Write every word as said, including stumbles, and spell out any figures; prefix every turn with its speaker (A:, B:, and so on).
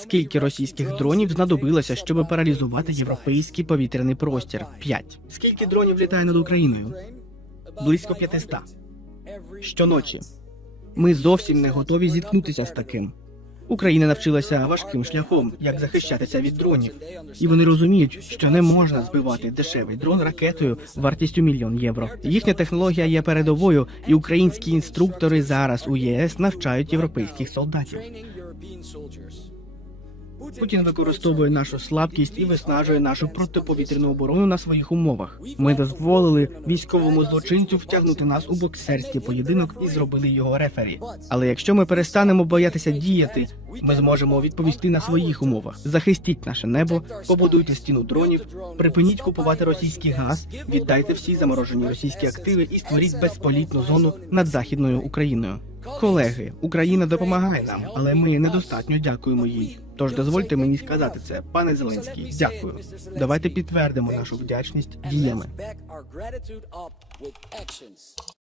A: Скільки російських дронів знадобилося, щоб паралізувати європейський повітряний простір? П'ять. Скільки дронів літає над Україною? Близько п'ятиста. Щоночі. Ми зовсім не готові зіткнутися з таким. Україна навчилася важким шляхом, як захищатися від дронів. І вони розуміють, що не можна збивати дешевий дрон ракетою вартістю мільйон євро. Їхня технологія є передовою, і українські інструктори зараз у ЄС навчають європейських солдатів. Путін використовує нашу слабкість і виснажує нашу протиповітряну оборону на своїх умовах. Ми дозволили військовому злочинцю втягнути нас у боксерський поєдинок і зробили його рефері. Але якщо ми перестанемо боятися діяти, ми зможемо відповісти на своїх умовах. Захистіть наше небо, побудуйте стіну дронів, припиніть купувати російський газ, віддайте всі заморожені російські активи і створіть безполітну зону над Західною Україною. Колеги, Україна допомагає нам, але ми недостатньо дякуємо їй. Тож дозвольте мені сказати це, пане Зеленський, дякую. Давайте підтвердимо нашу вдячність діями.